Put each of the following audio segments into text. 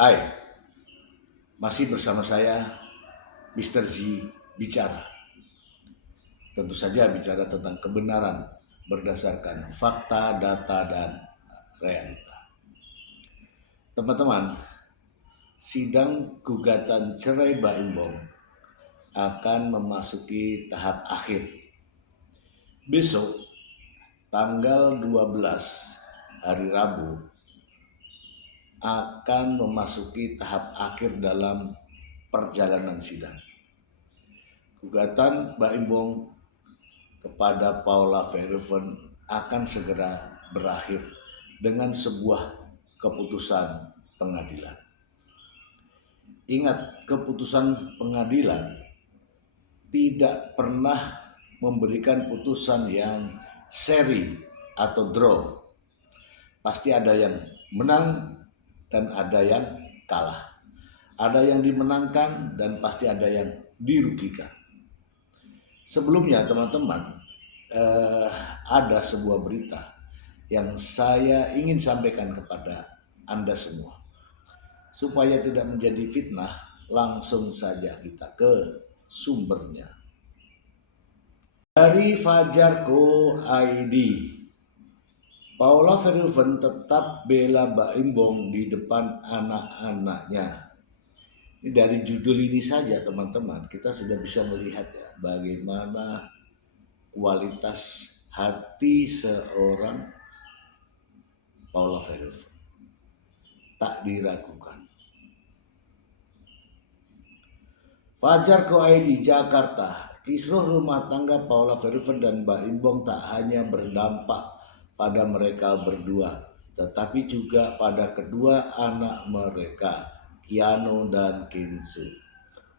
Hai, masih bersama saya Mr. Z bicara. Tentu saja bicara tentang kebenaran berdasarkan fakta, data, dan realita. Teman-teman, sidang gugatan cerai Baim Bong akan memasuki tahap akhir. Besok, tanggal 12 hari Rabu, akan memasuki tahap akhir dalam perjalanan sidang. Gugatan Baim Bong kepada Paula Verhoeven akan segera berakhir dengan sebuah keputusan pengadilan. Ingat, keputusan pengadilan tidak pernah memberikan putusan yang seri atau draw. Pasti ada yang menang dan ada yang kalah. Ada yang dimenangkan dan pasti ada yang dirugikan. Sebelumnya teman-teman, ada sebuah berita yang saya ingin sampaikan kepada Anda semua. Supaya tidak menjadi fitnah, langsung saja kita ke sumbernya. Dari Fajar.co ID, Paula Verhoeven tetap bela Baim Bong di depan anak-anaknya. Ini dari judul ini saja teman-teman, kita sudah bisa melihat ya bagaimana kualitas hati seorang Paula Verhoeven. Tak diragukan. Fajar.co ID Jakarta, kisruh rumah tangga Paula Verhoeven dan Baim Bong tak hanya berdampak pada mereka berdua, tetapi juga pada kedua anak mereka, Keanu dan Kenzo.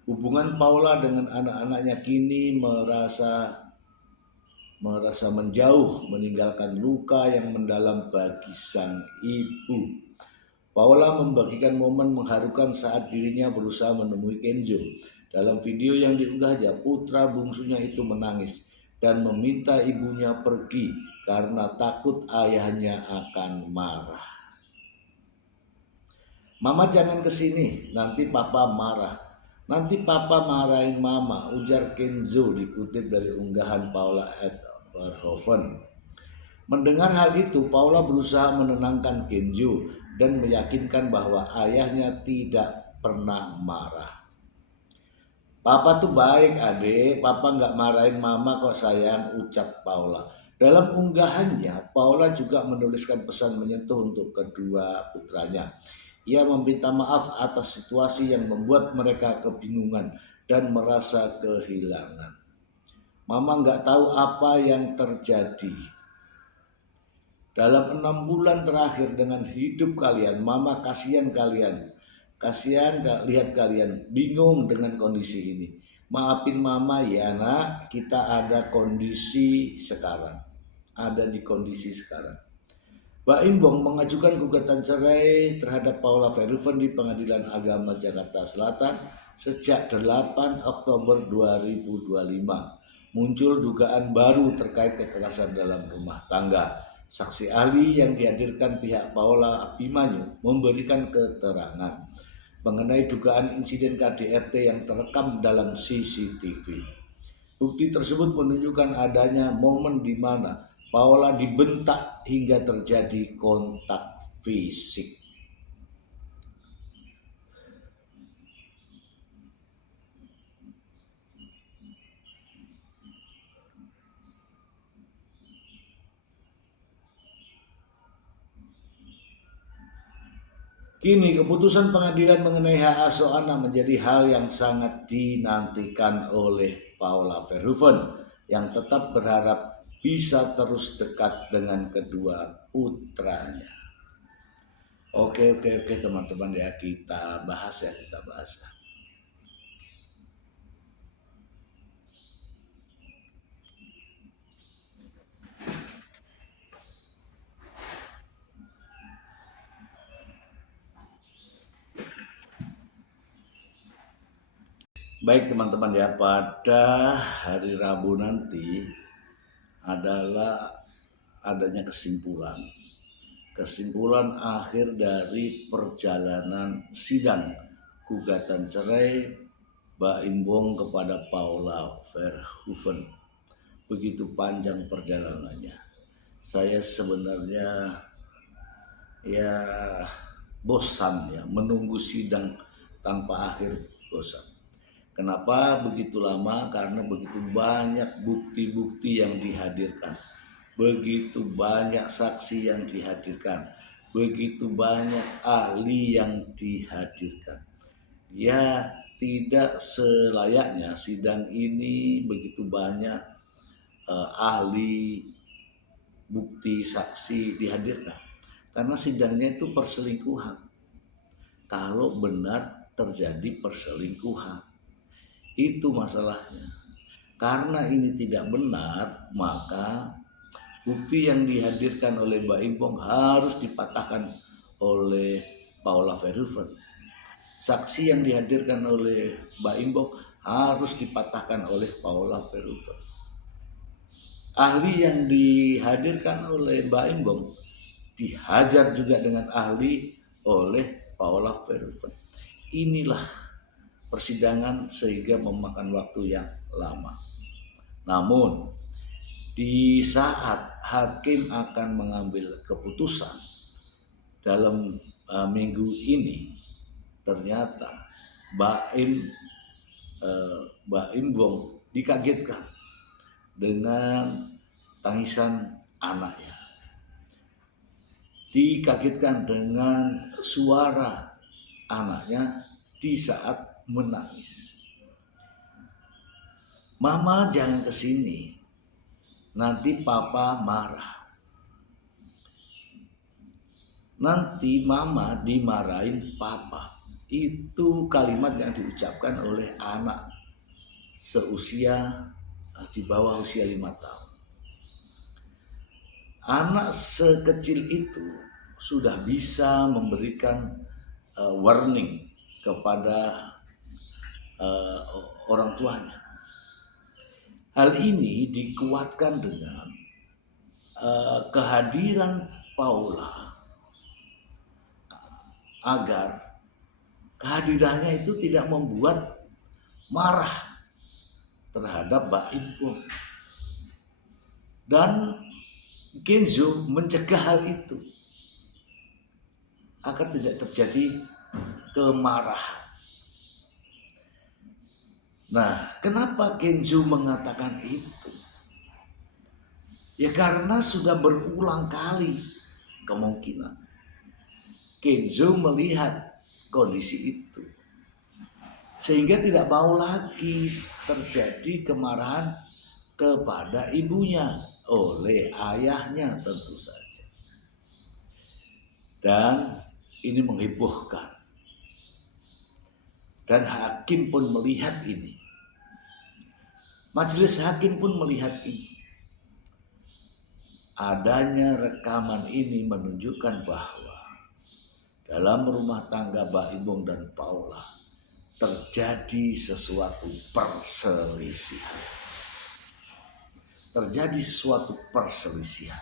Hubungan Paula dengan anak-anaknya kini merasa menjauh, meninggalkan luka yang mendalam bagi sang ibu. Paula membagikan momen mengharukan saat dirinya berusaha menemui Kenzo. Dalam video yang diunggahnya, putra bungsunya itu menangis dan meminta ibunya pergi karena takut ayahnya akan marah. "Mama jangan kesini, nanti papa marah. Nanti papa marahin mama," ujar Kenzo dikutip dari unggahan Paula Verhoeven. Mendengar hal itu, Paula berusaha menenangkan Kenzo dan meyakinkan bahwa ayahnya tidak pernah marah. "Papa tuh baik adik, papa nggak marahin mama kok sayang," ucap Paula. Dalam unggahannya, Paula juga menuliskan pesan menyentuh untuk kedua putranya. Ia meminta maaf atas situasi yang membuat mereka kebingungan dan merasa kehilangan. "Mama nggak tahu apa yang terjadi. Dalam 6 bulan terakhir dengan hidup kalian, mama kasihan kalian. Kasihan lihat kalian bingung dengan kondisi ini. Maafin mama ya nak, kita ada di kondisi sekarang." Baim Bong mengajukan gugatan cerai terhadap Paula Verhoeven di Pengadilan Agama Jakarta Selatan sejak 8 Oktober 2025. Muncul dugaan baru terkait kekerasan dalam rumah tangga. Saksi ahli yang dihadirkan pihak Paula Abimanyu memberikan keterangan mengenai dugaan insiden KDRT yang terekam dalam CCTV. Bukti tersebut menunjukkan adanya momen di mana Paula dibentak hingga terjadi kontak fisik. Kini keputusan pengadilan mengenai hak asuh anak menjadi hal yang sangat dinantikan oleh Paula Verhoeven yang tetap berharap bisa terus dekat dengan kedua putranya. Oke teman-teman ya, kita bahas. Baik teman-teman ya, pada hari Rabu nanti adalah adanya kesimpulan kesimpulan akhir dari perjalanan sidang gugatan cerai Baim Wong kepada Paula Verhoeven. Begitu panjang perjalanannya. Saya sebenarnya ya bosan ya menunggu sidang tanpa akhir, bosan. Kenapa begitu lama? Karena begitu banyak bukti-bukti yang dihadirkan, begitu banyak saksi yang dihadirkan, begitu banyak ahli yang dihadirkan. Ya, tidak selayaknya sidang ini begitu banyak ahli, bukti, saksi dihadirkan. Karena sidangnya itu perselingkuhan. Kalau benar terjadi perselingkuhan, itu masalahnya. Karena ini tidak benar, maka bukti yang dihadirkan oleh Baim Wong harus dipatahkan oleh Paula Verhoeven. Saksi yang dihadirkan oleh Baim Wong harus dipatahkan oleh Paula Verhoeven. Ahli yang dihadirkan oleh Baim Wong dihajar juga dengan ahli oleh Paula Verhoeven. Inilah persidangan sehingga memakan waktu yang lama. Namun di saat hakim akan mengambil keputusan dalam minggu ini, ternyata Baim Wong dikagetkan dengan tangisan anaknya, dikagetkan dengan suara anaknya di saat menangis. Mama jangan kesini, nanti papa marah. Nanti mama dimarahin papa. Itu kalimat yang diucapkan oleh anak seusia di bawah usia 5 tahun. Anak sekecil itu sudah bisa memberikan warning kepada orang tuanya. Hal ini dikuatkan dengan kehadiran Paula, agar kehadirannya itu tidak membuat marah terhadap Baim Wong. Dan Kenzo mencegah hal itu agar tidak terjadi kemarahan. Nah, kenapa Kenzo mengatakan itu? Ya karena sudah berulang kali kemungkinan Kenzo melihat kondisi itu, sehingga tidak mau lagi terjadi kemarahan kepada ibunya oleh ayahnya tentu saja. Dan ini menghebohkan. Dan hakim pun melihat ini. Majelis hakim pun melihat ini. Adanya rekaman ini menunjukkan bahwa dalam rumah tangga Baim Wong dan Paula terjadi sesuatu perselisihan. Terjadi sesuatu perselisihan.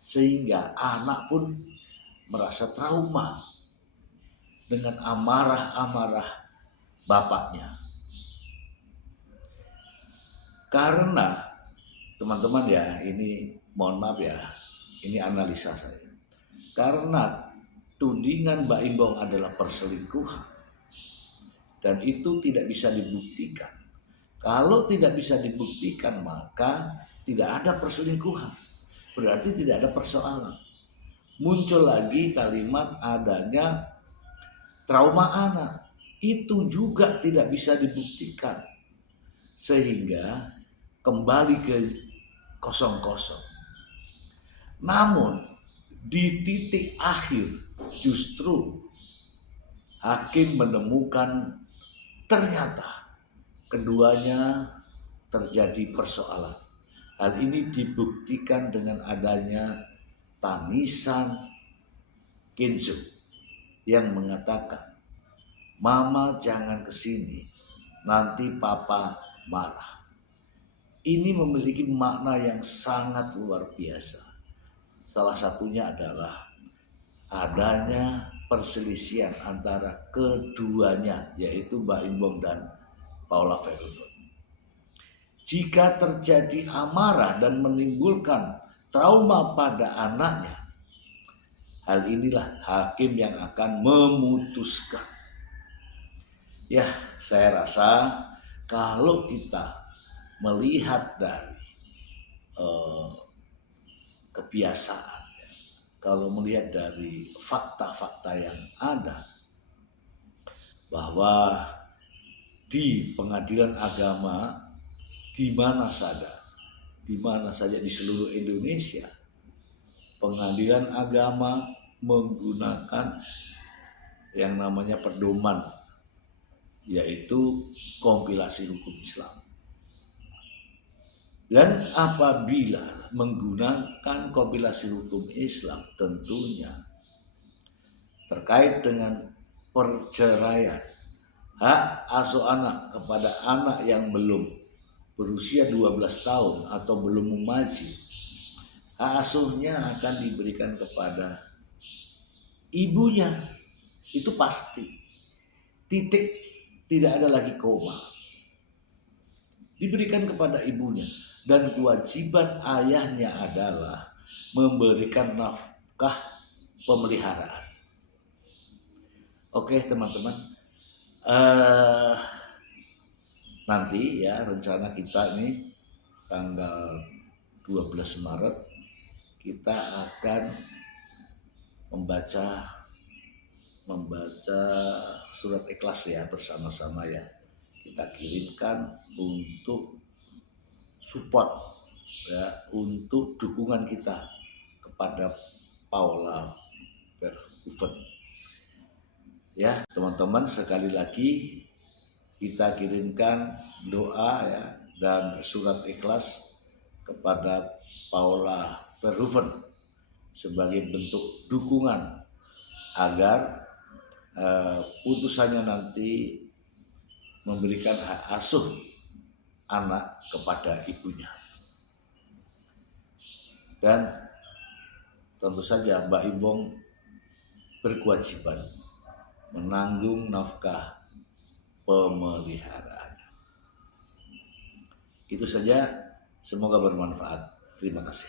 Sehingga anak pun merasa trauma dengan amarah-amarah bapaknya. Karena teman-teman ya, ini mohon maaf ya, ini analisa saya. Karena tudingan Baim Wong adalah perselingkuhan dan itu tidak bisa dibuktikan. Kalau tidak bisa dibuktikan, maka tidak ada perselingkuhan. Berarti tidak ada persoalan. Muncul lagi kalimat adanya trauma anak. Itu juga tidak bisa dibuktikan. Sehingga kembali ke kosong-kosong. Namun di titik akhir justru hakim menemukan ternyata keduanya terjadi persoalan. Hal ini dibuktikan dengan adanya tangisan Kenzo yang mengatakan, "Mama jangan kesini, nanti papa marah." Ini memiliki makna yang sangat luar biasa. Salah satunya adalah adanya perselisihan antara keduanya, yaitu Mbak Imbong dan Paula Verhoeven. Jika terjadi amarah dan menimbulkan trauma pada anaknya, hal inilah hakim yang akan memutuskan. Ya, saya rasa kalau kita melihat dari kebiasaan, kalau melihat dari fakta-fakta yang ada, bahwa di pengadilan agama di mana saja di seluruh Indonesia, pengadilan agama menggunakan yang namanya pedoman, yaitu kompilasi hukum Islam. Dan apabila menggunakan kompilasi hukum Islam, tentunya terkait dengan perceraian, hak asuh anak kepada anak yang belum berusia 12 tahun atau belum memaji, hak asuhnya akan diberikan kepada ibunya. Itu pasti. Titik, tidak ada lagi koma. Diberikan kepada ibunya. Dan kewajiban ayahnya adalah memberikan nafkah pemeliharaan. Oke teman-teman, nanti ya rencana kita ini tanggal 12 Maret kita akan membaca surat ikhlas ya bersama-sama ya. Kita kirimkan untuk support ya, untuk dukungan kita kepada Paula Verhoeven. Ya, teman-teman, sekali lagi kita kirimkan doa ya dan surat ikhlas kepada Paula Verhoeven sebagai bentuk dukungan agar putusannya nanti memberikan hak asuh anak kepada ibunya. Dan tentu saja Mbak Imbong berkewajiban menanggung nafkah pemeliharaan. Itu saja, semoga bermanfaat. Terima kasih.